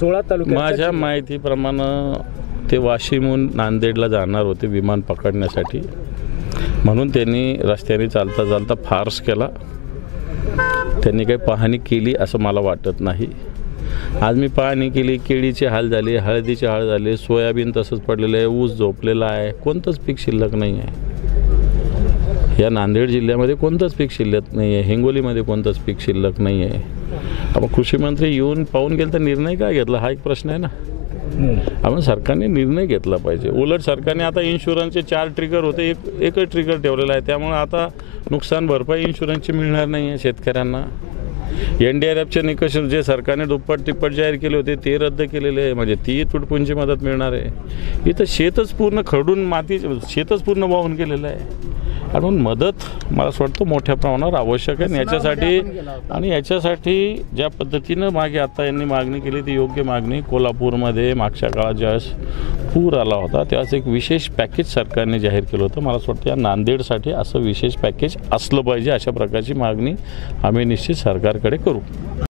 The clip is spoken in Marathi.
16 तालुक्यात माझ्या माहितीप्रमाणे ते वाशिमहून नांदेडला जाणार होते विमान पकडण्यासाठी, म्हणून त्यांनी रस्त्याने चालता चालता फार्स केला. त्यांनी काही पाहणी केली असं मला वाटत नाही. आज मी पाहणी केली, केळीचे हाल झाले, हळदीचे हाल झाले, सोयाबीन तसंच पडलेलं आहे, ऊस झोपलेला आहे, कोणतंच पीक शिल्लक नाही आहे. या नांदेड जिल्ह्यामध्ये कोणतंच पीक शिल्लक नाही आहे, हिंगोलीमध्ये कोणतंच पीक शिल्लक नाही आहे. आपण कृषी मंत्री येऊन पाहून गेले तर निर्णय काय घेतला हा एक प्रश्न आहे ना. आपण सरकारने निर्णय घेतला पाहिजे. उलट सरकारने आता इन्शुरन्सचे 4 ट्रिगर होते, एकच ट्रिगर ठेवलेला आहे. त्यामुळे आता नुकसान भरपाई इन्शुरन्सची मिळणार नाही आहे शेतकऱ्यांना. NDRFचे निकष जे सरकारने दुप्पट तिप्पट जाहीर केले होते ते रद्द केलेले आहे, म्हणजे ती तुटपुंची मदत मिळणार आहे. इथं शेतच पूर्ण खरडून शेतच पूर्ण वाहून गेलेलं आहे. आणि म्हणून मदत मला असं वाटतं मोठ्या प्रमाणावर आवश्यक आहे. याच्यासाठी ज्या पद्धतीनं मागे आता यांनी मागणी केली ती योग्य मागणी. कोल्हापूरमध्ये मागच्या काळात ज्यावेळेस पूर आला होता त्यावेळेस एक विशेष पॅकेज सरकारने जाहीर केलं होतं. मला असं वाटतं या नांदेडसाठी असं विशेष पॅकेज असलं पाहिजे, अशा प्रकारची मागणी आम्ही निश्चित सरकारकडे करू.